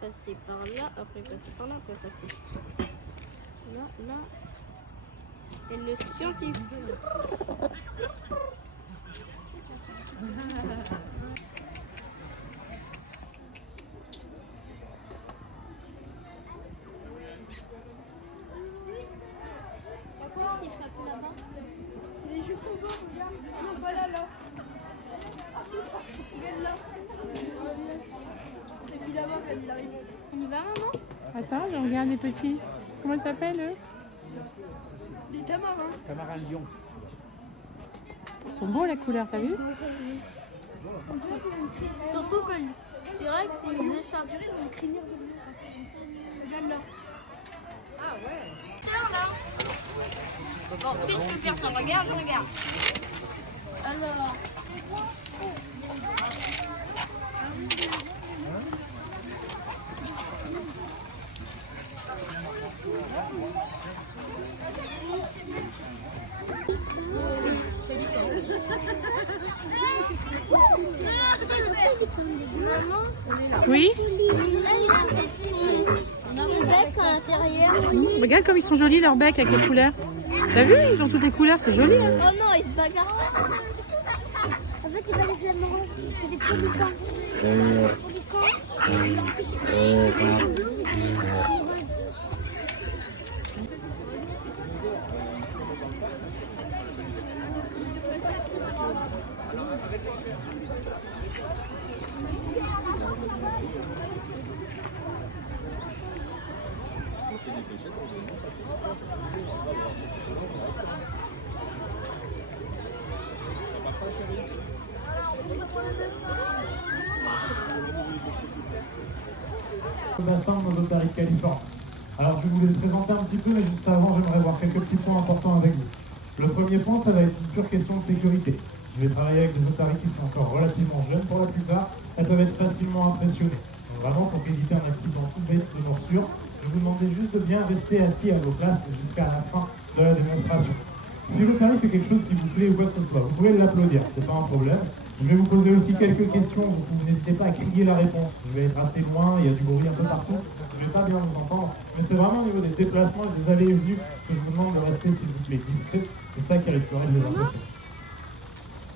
Passer par là, après passer par là, après passer là, là. Et le scientifique. Pourquoi il s'échappe là-bas? Il est juste au bord, regarde. Non, pas là, là. Regarde là. Et puis là-bas, quand il arrive. On y va, maman? Attends, je regarde les petits. Comment ils s'appellent, eux? Des tamarins. Tamarin lion. Ils sont beaux, la couleur, t'as vu? Surtout que c'est vrai que c'est une échappe. On dirait dans le crinière de l'eau. Regarde là. Ah ouais. Tiens là. Bon, plus personne regarde, je regarde. Alors. Oui? On a le bec à l'intérieur. Regarde comme ils sont jolis, leurs becs, avec les couleurs. T'as vu? Ils ont toutes les couleurs, c'est joli. Hein? Oh non, ils se bagarrent. En fait, c'est pas des flamants, c'est des pélicans. Le bassin de nos otaries de Californie. Alors je vais vous les présenter un petit peu, mais juste avant j'aimerais voir quelques petits points importants avec vous. Le premier point, ça va être une pure question de sécurité. Je vais travailler avec des otaries qui sont encore relativement jeunes pour la plupart. Elles peuvent être facilement impressionnées. Donc vraiment, pour éviter un accident tout bête de morsure, je vous demandais juste de bien rester assis à vos places jusqu'à la fin de la démonstration. Si l'otarie fait quelque chose qui vous plaît ou quoi que ce soit, vous pouvez l'applaudir, c'est pas un problème. Je vais vous poser aussi quelques questions, vous n'hésitez pas à crier la réponse. Je vais être assez loin, il y a du bruit un peu partout, je ne vais pas bien vous entendre. Mais c'est vraiment au niveau des déplacements et des allées et venues que je vous demande de rester, s'il vous plaît, discret. C'est ça qui risquerait de les impressionner.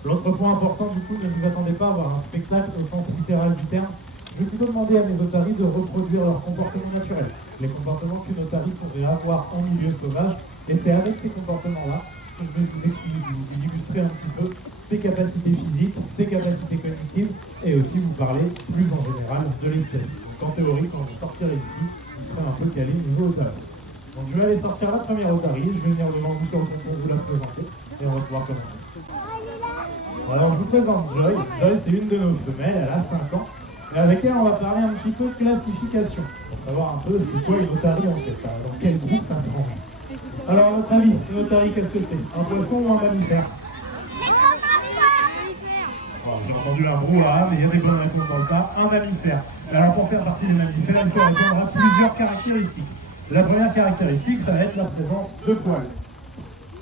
L'autre point important, du coup, ne vous attendez pas à avoir un spectacle au sens littéral du terme. Je vais plutôt demander à mes otaries de reproduire leur comportement naturel, les comportements qu'une otarie pourrait avoir en milieu sauvage. Et c'est avec ces comportements-là que je vais vous illustrer un petit peu ses capacités physiques, ses capacités cognitives, et aussi vous parler plus en général de l'espèce. Donc en théorie, quand vous sortirez d'ici, vous serez un peu calé niveau otarie. Donc je vais aller sortir la première otarie, je vais venir devant vous sur le concours, vous la présenter, et on va pouvoir commencer. Alors je vous présente Joy. Joy, c'est une de nos femelles, elle a 5 ans. Et avec elle, on va parler un petit peu de classification, pour savoir un peu c'est quoi une otarie en fait, dans quel groupe ça se range. Alors à votre avis, une otarie, qu'est-ce que c'est? Un poisson ou un mammifère? Oh, j'ai entendu la brouhaha, mais il y a des bonnes réponses dans le tas. Un mammifère. Alors pour faire partie des mammifères, il faut répondre à plusieurs caractéristiques. La première caractéristique, ça va être la présence de poils.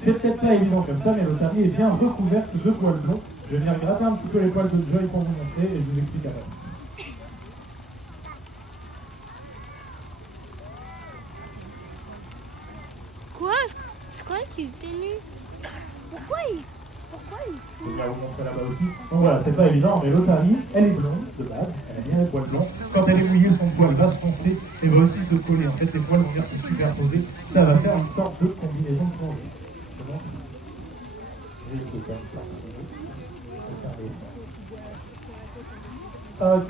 C'est peut-être pas évident comme ça, mais l'otarie est bien recouverte de poils blonds. Je vais venir gratter un petit peu les poils de Joy pour vous montrer et je vous explique après. Quoi? Je croyais qu'il était nu. Pourquoi il... Je vais vous montrer là-bas aussi. Donc voilà, c'est pas évident, mais l'otarie, elle est blonde de base, elle a bien les poils blancs. Quand elle est mouillée, son poil va se foncer et va aussi se coller. En fait, les poils vont venir se superposer. Ça va faire une sorte de combinaison de plongée. C'est bon? C'est comme ça. Ok,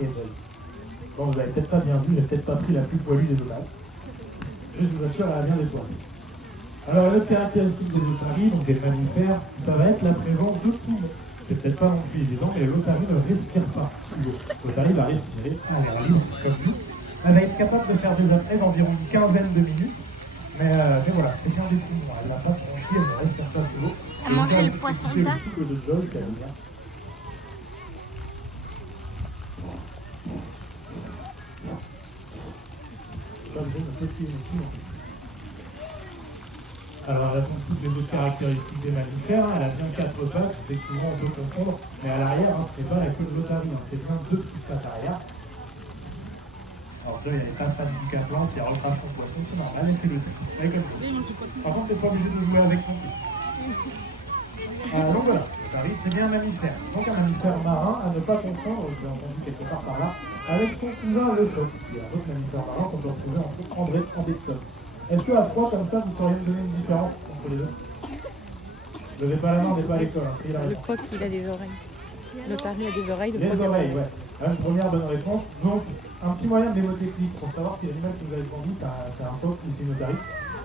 bon, vous avez peut-être pas bien vu, j'ai peut-être pas pris la plus poilue des otaries. Je vous assure, elle a bien des poils. Alors, l'autre caractéristique des otaries, donc des mammifères, ça va être la présence de poumons. C'est peut-être pas non plus évident, mais l'otarie ne respire pas sous l'eau. L'otarie va respirer en l'air libre, comme nous. Elle va être capable de faire des apnées d'environ une quinzaine de minutes. Mais voilà, c'est bien des poumons. Elle n'a pas franchi, elle ne respire pas sous l'eau. Elle mangeait le poisson de plat. Le de Joy, ça va bien. Alors elle a toutes les autres caractéristiques des mammifères, elle a bien 4 pattes, effectivement on peut confondre, mais à l'arrière, ce n'est pas la queue de l'otarie, c'est bien 2 petites pattes arrière. Alors là, il y a les pattes du caplan qui recrache son poisson, c'est normal, elle fait le tri. Elle est comme ça. Par contre, t'es pas obligé de jouer avec son plus. Donc voilà, l'otarie, c'est bien un mammifère. Donc un mammifère marin à ne pas confondre, je l'ai entendu quelque part par là, avec son cousin le phoque, qui est un autre mammifère marin qu'on peut retrouver en baie de Somme. Est-ce qu'à 3 comme ça, vous sauriez me donner une différence entre les deux? Levez pas la main, on n'est pas à l'école. Hein. Le phoque, il a des oreilles. L'otarie a des oreilles. Il a des oreilles, ouais. Une première bonne réponse. Donc, un petit moyen de démotechnique pour savoir si l'animal que vous avez vendu, c'est un phoque ou c'est une otarie.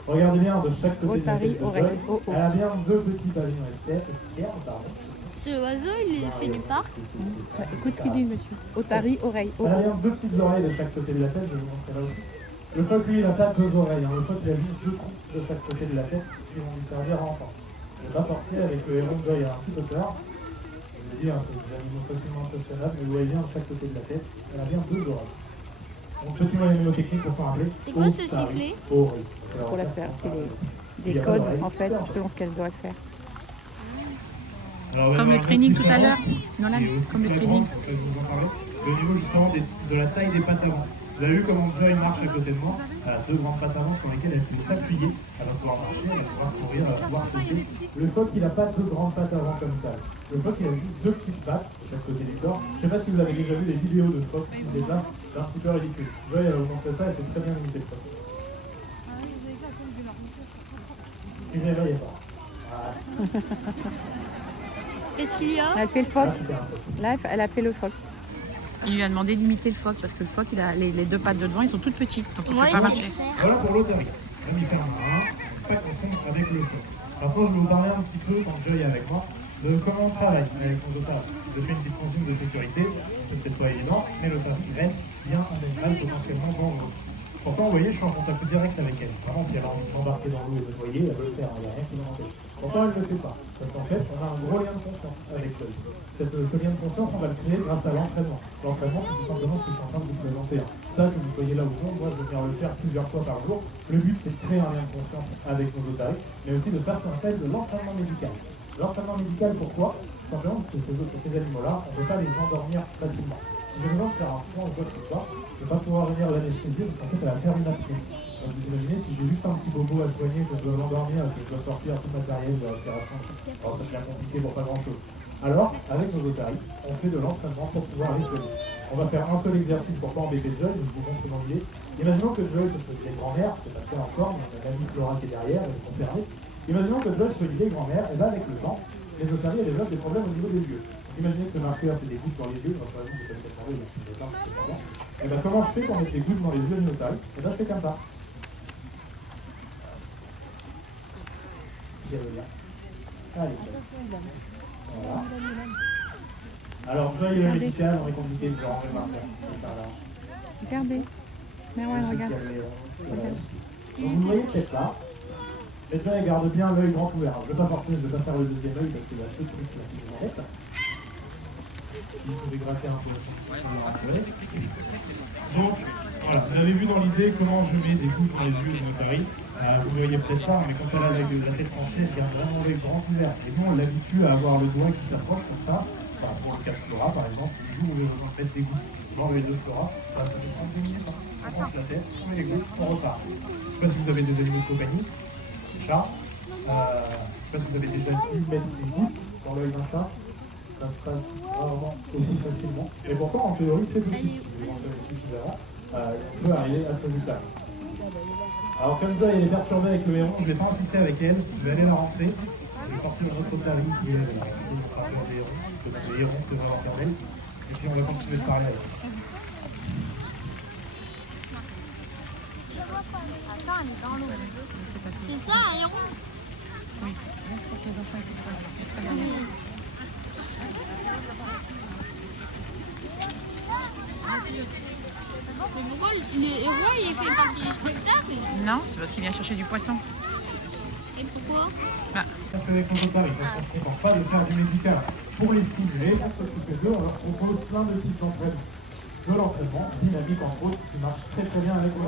Regardez bien de chaque côté otarie, de la oreille. tête. Oh, oh. Elle a bien 2 petits pavillons externes, pardon. Ce oiseau, il fait du parc. Ouais, écoute ce qu'il dit, monsieur. Otarie, oreille. Oh, Elle a oh. bien 2 petites oreilles de chaque côté de la tête, je vais vous montrer là aussi. Le phoque, lui, il n'a pas 2 oreilles. Hein. Le phoque, il a juste 2 trous de chaque côté de la tête qui vont lui servir à entendre. Je ne vais pas forcer avec le héron de Joy à un petit peu peur. Je vous ai dit, hein, c'est des animaux facilement impressionnables, mais vous voyez bien de chaque côté de la tête, elle a bien 2 oreilles. Donc, petit moyen mnémotechnique pour s'en rappeler. C'est quoi ce sifflet? Pour la faire, c'est des codes, en fait, selon ce qu'elle doit faire. Alors, Comme le training tout à l'heure, Nolan, comme le training. Au niveau justement de la taille des pattes avant. Vous avez vu comment Joy marche à côté de moi? Elle a 2 grandes pattes avant sur lesquelles elle peut s'appuyer. Elle va pouvoir marcher, elle va pouvoir courir, elle va pouvoir sauter. Le phoque, il n'a pas 2 grandes pattes avant comme ça. Le phoque, il a juste 2 petites pattes de chaque côté du corps. Je ne sais pas si vous avez déjà vu des vidéos de phoques qui se déplacent. C'est un petit peu ridicule. Joy, elle va vous montrer ça et c'est très bien limité le phoque. Il ne réveillez pas. Voilà. Qu'est-ce qu'il y a? Elle fait le phoque. Là, c'était un phoque. Là, elle a fait le phoque. Il lui a demandé d'imiter le phoque parce que le phoque, il a les 2 pattes de devant, ils sont toutes petites, donc il ne peut pas marcher. Voilà pour l'otarie. Mammifère marin, pas confondre avec le phoque. Maintenant, je vais vous parler un petit peu, quand Joy est avec moi, de comment on travaille avec nos otaries. Je fais une petite consigne de sécurité, c'est peut-être pas évident, mais l'otarie reste bien un animal potentiellement dangereux. Pourtant, vous voyez, je suis en contact direct avec elle. Vraiment, si elle a envie de s'embarquer dans l'eau et de noyer, elle veut le faire, il n'y a rien qui l'empêche. Pourtant, elle ne le fait pas. Parce qu'en fait, on a un gros lien de confiance avec elle. Ce lien de confiance, on va le créer grâce à l'entraînement. L'entraînement, c'est tout simplement ce que je suis en train de vous présenter. Ça, que vous soyez là ou non, moi, je vais venir le faire plusieurs fois par jour. Le but, c'est de créer un lien de confiance avec nos otaries, mais aussi de faire ce qu'on appelle de l'entraînement médical. L'entraînement médical, pourquoi? Simplement parce que ces animaux-là, on ne peut pas les endormir facilement. Si j'ai besoin de faire un point ou quoi que ce soit, je ne vais pas pouvoir venir l'anesthésier parce qu'en fait, elle va faire une apnée. Donc vous imaginez, si j'ai juste un petit bobo à soigner, que je dois l'endormir, que je dois sortir tout matériel de respiration, alors ça devient compliqué pour pas grand-chose. Alors, avec nos otaries, on fait de l'entraînement pour pouvoir les soigner. On va faire un seul exercice pour pas embêter Joy, je vous montre comment il est. Imaginons que Joy se faisait grand-mère, c'est pas le cas encore, mais on a l'amie Flora qui est derrière, elle est concernée. Imaginons que Joy soit une grand-mère, et là avec le temps, les otaries elles développent des problèmes au niveau des yeux. Imaginez que ce marqueur c'est des gouttes dans les yeux, par exemple, vous savez peut-être parler, c'est pas bien. Et bien comment je fais pour mettre des gouttes dans les yeux d'une otarie? Et bien je fais comme ça. Allez. Voilà. Alors, Joy est médical, on est compliqué de ranger par là. Regardez. Merwan, regarde. Donc vous voyez peut-être là. Et Joy garde bien l'œil grand ouvert. Je ne vais pas forcer, je ne vais pas faire le deuxième œil parce que la seule truc là qui est manette. Si vous pouvez gratter un peu le son. Donc, voilà, vous avez vu dans l'idée comment je mets des gouttes dans les yeux d'une otarie. Vous ne voyez peut-être pas, mais quand elle a la tête penchée, elle garde vraiment l'œil grand ouvert. Et nous, on l'habitue à avoir le doigt qui s'approche comme ça. Enfin, pour le cas de Flora, par exemple, le jour où je vais mettre des gouttes dans l'œil de Flora, ça fait prendre 2 minutes. On penche la tête, on met les gouttes, on repart. Je ne sais pas si vous avez des animaux de compagnie, des chats. Je ne sais pas si vous avez déjà dû mettre des gouttes dans l'œil d'un chat. Ça se passe rarement aussi facilement. Et pourtant, en théorie, c'est possible. On peut arriver à ce résultat. Alors comme ça, elle est perturbée avec le héron, je ne vais pas insister avec elle, je vais aller la rentrer. Je vais partir dans notre otarie qui est le frappeur des hérons, le héron que va l'enfermer, et puis on va continuer de parler avec elle. Attends, elle est dans l'eau. C'est ça, un héron? Oui. Je crois que les enfants étaient très bien. Mais pourquoi le héros il fait partie du spectacle? Non, c'est parce qu'il vient chercher du poisson. Et pourquoi? Avec nos otaries, on ne contente pas de faire du médical. Pour les stimuler, pour s'occuper d'eux, on leur propose plein de types d'entraînement. De l'entraînement dynamique entre autres, qui marche très très bien avec eux.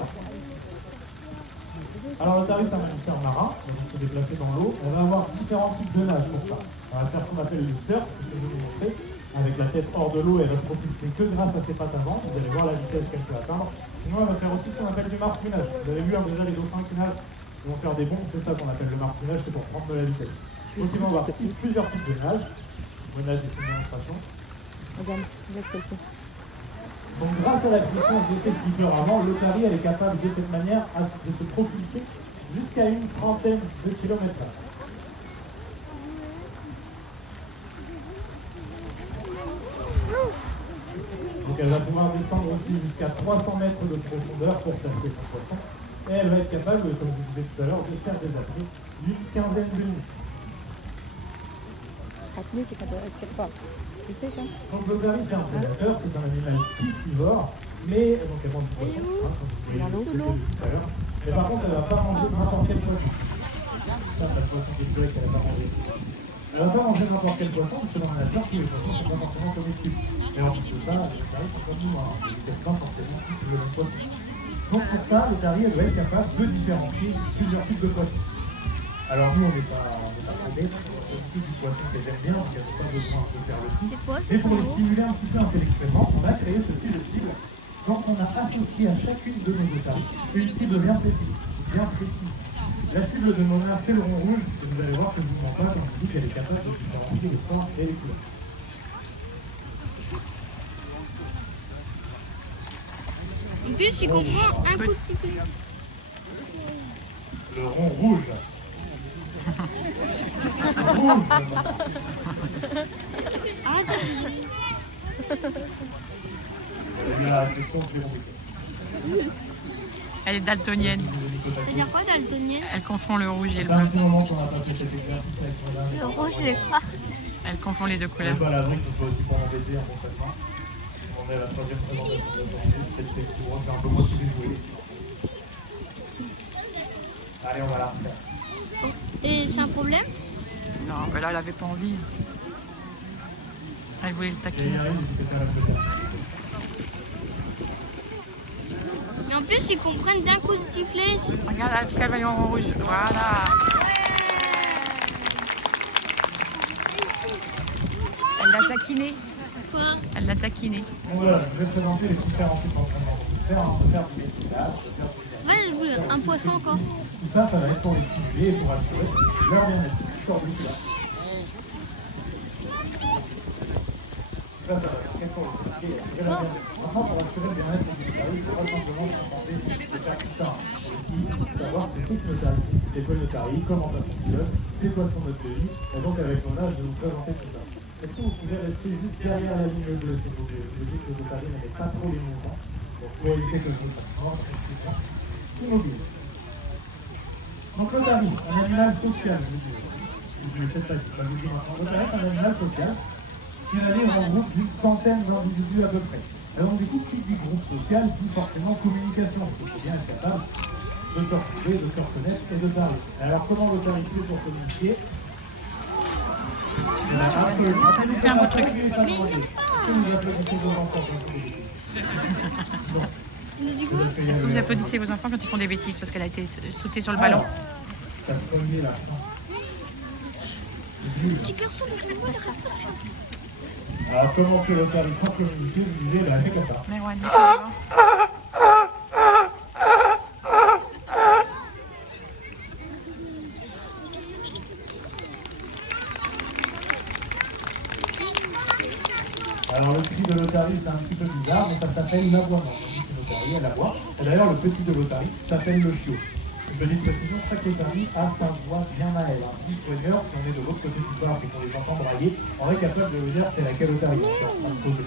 Alors l'Otari, c'est un mammifère marin, donc il se déplacer dans l'eau. On va avoir différents types de nage pour ça. On va faire ce qu'on appelle le surf, c'est ce que je vais vous montrer. Avec la tête hors de l'eau, elle va se propulser que grâce à ses pattes avant. Vous allez voir la vitesse qu'elle peut atteindre. Sinon, elle va faire aussi ce qu'on appelle du martinage. Vous avez vu déjà les dauphins qui nagent, ils vont faire des bonds, c'est ça qu'on appelle le martinage, c'est pour prendre de la vitesse. Donc ils vont avoir plusieurs types de nage. Le nage est une démonstration. Regarde, laisse quelqu'un. Donc grâce à la puissance de cette vigueur avant, l'Otari elle est capable de cette manière de se propulser jusqu'à une trentaine de kilomètres/h. Donc elle va pouvoir descendre aussi jusqu'à 300 mètres de profondeur pour chasser son poisson. Et elle va être capable, comme je vous disais tout à l'heure, de faire des apnées d'une quinzaine de minutes. Apnée, c'est quand elle ne pas. Tu sais ça? Donc l'Otari c'est un prédateur, c'est un animal piscivore, mais donc elle mange du poisson, comme vous voyez tout à l'heure. Mais par contre elle ne va pas manger n'importe quel poisson. Ça, le poisson qui est bleu qu'elle ne va pas manger. Elle ne va pas manger n'importe quel poisson, parce que dans la nature, tous les poissons ne sont pas forcément comestibles. Et en plus de ça, l'Otari c'est comme nous, hein. Ils ne pas forcément tous le même poisson. Donc pour ça, l'Otari elle va être capable de différencier plusieurs types de poissons. Alors nous on n'est pas prêtés, on fait du poisson que j'aime bien, donc il n'y a pas besoin de faire le coup. Et pour les stimuler un petit peu intellectuellement, on a créé ce type de cible. Donc on a associé à chacune de nos Otaries une cible bien précise. La cible de Mona, c'est le rond rouge, et vous allez voir que je ne vous mens pas quand je vous dis qu'elle est capable de différencier les formes et les couleurs. En plus, il comprend un coup de sifflet. Le rond rouge. Rouge. La question suivante. Elle est daltonienne. Ça veut dire quoi, daltonien? Elle confond le rouge et le Ça fait un bleu. petit moment qu'on n'a pas fait cet exercice avec Mona. Le rouge, je crois. Elle confond les deux On couleurs. n'est pas à l'abri qu'on soit aussi pour embêter en concrètement. On est à la troisième présentation de la journée. Peut-être que c'est un peu moins suivi de jouer. Allez, on va la refaire. Et c'est un problème? Non, mais là, elle avait pas envie. Elle voulait le Et taquiner. Yann, il était à la peut-être. Mais en plus, ils comprennent d'un coup de sifflet. Regarde, la petite cavalier en rouge. Voilà. Elle l'a taquiné. Quoi? Elle l'a taquiné. Donc voilà, je vais présenter les différents types d'entraînement qu'on peut faire. On peut faire du métillage, on peut faire du Ouais, je voulais un poisson encore. Tout ça, ça va être pour les stimuler et pour assurer leur bien-être. Sur le là. Ça va être quel pour les stimuler et assurer leur bien-être. Maintenant, pour assurer le bien-être du Otari, il faudra simplement se contenter de faire tout ça. Aussi, savoir ce que c'est que l'Otari, c'est quoi l'Otari, comment ça fonctionne, c'est quoi son mode de vie. Et donc, avec mon âge, je vais vous présenter tout ça. Est-ce que vous pouvez rester juste derrière la ligne bleue, s'il vous plaît? Je vous dis que l'Otari n'avait pas trop les mouvements. Donc, pour éviter que je vous fasse immobile. Donc l'Otari, un animal social, je vous dis. Je ne sais pas si ça vous dit maintenant. L'Otari est un animal social qui navire en groupe d'une centaine d'individus à peu près. Et donc du coup, qui dit groupe social dit forcément communication. Il faut bien être capable de se retrouver, de se reconnaître et de parler. Alors comment l'Otari fait pour communiquer? Fais un beau truc. Est-ce que vous applaudissez vos enfants quand vous les Non. Il nous dit quoi? Est-ce que vous applaudissez vos enfants quand ils font des bêtises parce qu'elle a été sautée sur le ballon? Ça se relié là. Petit garçon, mais moi, il arrête pas de faire. Alors comment que l'Otari sans communiquer, vous disiez, elle a fait comme ça. Mais ouais, d'accord. Alors le cri de l'Otari c'est un petit peu bizarre, mais ça s'appelle l'aboiement. On dit que l'Otari elle aboie. Et d'ailleurs le petit de l'Otari s'appelle le chiot. Une petite précision, chaque Otari a sa voix bien à elle. Un petit soigneur, si on est de l'autre côté du parc et qu'on les entend brailler, on est capable de vous dire c'est laquelle Otari.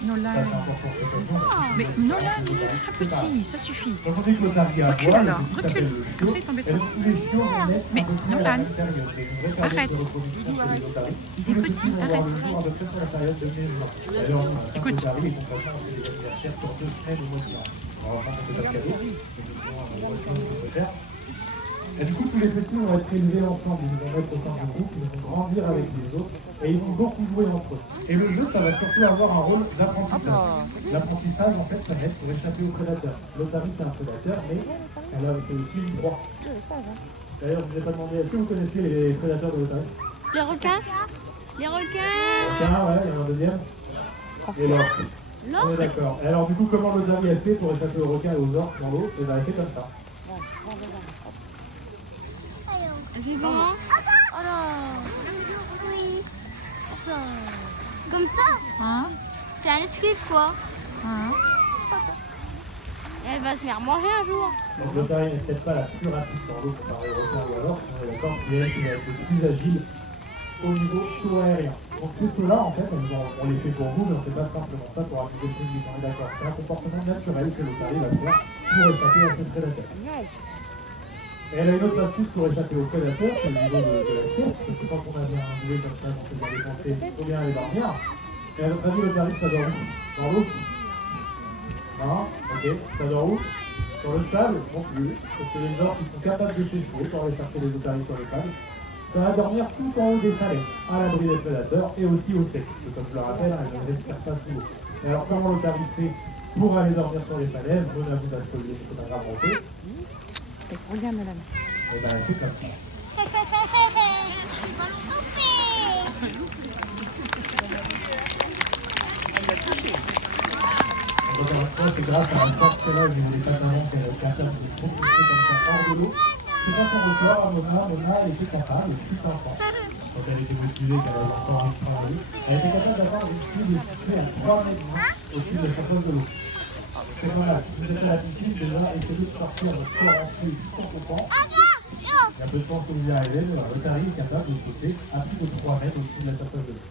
Nolan. Ça c'est important cette occasion. Mais Nolan, il est très petit, ça suffit. Donc on dit que l'Otari Recule aboie, alors, le petit s'appelle le recule. Comme chiot. ça, il t'embête Et pas. donc tous les chiots vont naître Mais à peu près à la Nolan, même période. C'est une vraie période arrête. de reproduction chez les Otaris. Il est Tous les petit, petits vont voir arrête. le jour à peu près sur la période de mai-juin. D'ailleurs, on a 5 Écoute. Otaris et concrètement, on fait des anniversaires sur 2 semaines au mois de juin. Alors, je pense que c'est pas de cadeau, mais sinon, on va voir ce qu'on peut faire. Et du coup, tous les petits vont être élevés ensemble, ils vont être au sein du groupe, ils vont grandir avec les autres et ils vont beaucoup jouer entre eux. Et le jeu, ça va surtout avoir un rôle d'apprentissage. L'apprentissage, en fait, ça va être pour échapper aux prédateurs. L'Otari, c'est un prédateur, mais c'est aussi une proie. D'ailleurs, je ne vous ai pas demandé, est-ce que vous connaissez les prédateurs de l'Otari? Les requins. Les requins. Requin, ouais, il y en a un deuxième. Et l'orque. On est d'accord. Et alors, du coup, comment l'Otari a fait pour échapper aux requins et aux orques dans l'eau? Et bien, elle fait comme ça. Comment? Oh là. Oui. Comme ça. Hein? C'est un esquive quoi. Hein? Et elle va se faire manger un jour. Donc l'Otari n'est peut-être pas la plus rapide dans l'eau comparée au requin ou à l'orque, on est d'accord, c'est elle qui va être le plus agile au niveau sous-aérien. Donc ces sauts-là, en fait, on les fait pour vous, mais on ne fait pas simplement ça pour amuser le public, on est d'accord. C'est un comportement naturel que l'Otari va faire pour échapper à ses prédateurs. Et elle a une autre astuce pour échapper aux prédateurs, c'est le niveau de la sieste, parce que quand on a bien un boulet comme ça, on s'est bien dépensé, il faut bien aller dormir. Et à votre avis, l'Otari, ça dort où? Dans l'eau? Non? Ok, ça dort où? Sur le sable? Non plus, parce que les gens qui sont capables de s'échouer pour aller chercher les otaries sur le sable, ça va dormir tout en haut des falaises, à l'abri des prédateurs et aussi au sec. Parce que comme je le rappelle, elles ne respirent pas sous l'eau. Et alors comment l'Otari fait pour aller dormir sur les falaises? Bon, à vous d'atelier, c'est pas grave monter. Regarde, madame. Et ben elle fait comme ça. Donc à l'instant, c'est grâce à un fort célèbre du les patamons qu'elle est capable de propulser comme ça hors de l'eau. C'est grâce à son corps, Mona, elle était capable, et tout enfant. Quand elle était motivée, qu'elle avait encore un travail, elle était capable d'avoir une ski de situer à 3 mètres au-dessus de la surface de l'eau. C'est pas mal. Si vous êtes à la piscine, déjà, essayez de sortir votre corps entier tout en coupant. Il y a peu de chance que vous y arrivez, mais l'Otari est capable de sauter à plus de 3 mètres au-dessus de la surface de l'eau.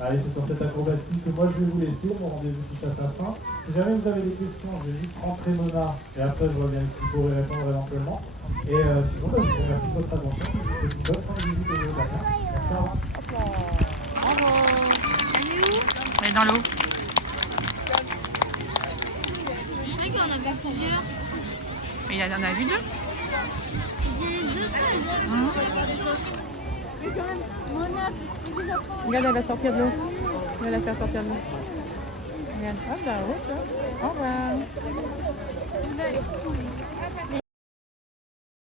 Allez, c'est sur cette acrobatie que moi je vais vous laisser. Mon rendez-vous touche à sa fin. Si jamais vous avez des questions, je vais juste rentrer Mona et après je reviens ici pour y répondre éventuellement. Et sinon, je vous remercie de votre attention. Je vous souhaite une bonne fin de visite au niveau de la mer. Merci, au revoir. Elle est où? Elle est dans l'eau. Je sais qu'il y en avait plusieurs. Mais il en a vu deux. Il y en a deux seuls. Regarde, elle va sortir de l'eau. On va la faire sortir de l'eau. Regarde, hop là, hop là. Au revoir.